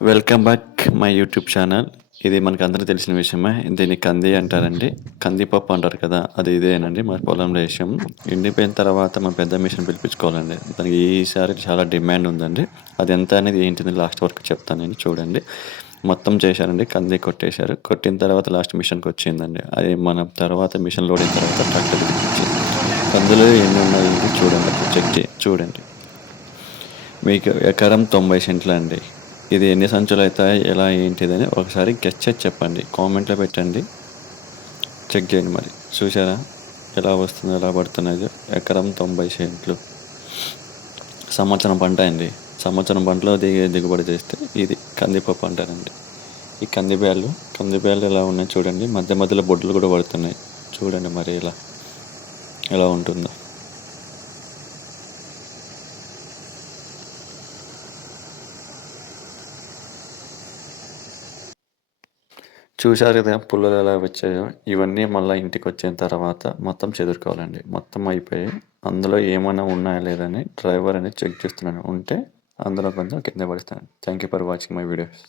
Welcome back my YouTube channel. ఇది మనకందరికి తెలిసిన విషయమే. దీన్ని కంది అంటారండి. కందిపప్పు అంటారు కదా! అది ఇదేనండి. మా పొలంలో ఏసాం. ఎండిపోయిన తర్వాత మా పెద్ద మిషన్ పిలిపించుకోవాలండి. దానికి ఈసారి చాలా డిమాండ్ ఉందండి. అది ఎంత అనేది ఏంటిది లాస్ట్ వరకు చెప్తాను నేను చూడండి. మొత్తం చేశారండి. కంది కొట్టేశారు. కొట్టిన తర్వాత లాస్ట్ మిషన్‌కొచ్చిందండి. అది మనం తర్వాత మిషన్ లోడ్ అయిన తర్వాత ట్రాక్టర్ దగ్గరికిచ్చింది. కందులు ఎన్ని ఉన్నాయి ఏంటి చూడండి. అప్పుడు చెక్ చూడండి. మీకు ఎకరం 90 సెంట్లండి. ఇది ఎన్ని సంచులయితాయి? ఎలా ఏంటిదని ఒకసారి గెస్ చేసి చెప్పండి. కామెంట్‌లో పెట్టండి. చెక్ చేయండి మరి. చూసారా? ఎలా వస్తుందో, ఎలా పడుతున్నాయో. ఎకరం 90 సెంట్లు. సంవత్సరం పంట అండి. సంవత్సరం పంటలో దిగుబడి చేస్తే ఇది కందిపప్పు అంటారండి. ఈ కంది బ్యాళ్ళు ఎలా ఉన్నాయో చూడండి. మధ్య మధ్యలో బొడ్లు కూడా పడుతున్నాయి. చూడండి మరి ఎలా ఉంటుందో. చూశారు కదా పుల్లలు ఎలా వచ్చాయో. ఇవన్నీ మళ్ళీ ఇంటికొచ్చిన తర్వాత మొత్తం చెదురుకోవాలండి. మొత్తం అయిపోయి అందులో ఏమైనా ఉన్నాయా లేదని డ్రైవర్ అనేది చెక్ చేస్తున్నాడు. ఉంటే అందులో కొంచెం కింద పడేస్తాను. Thank you for watching my videos.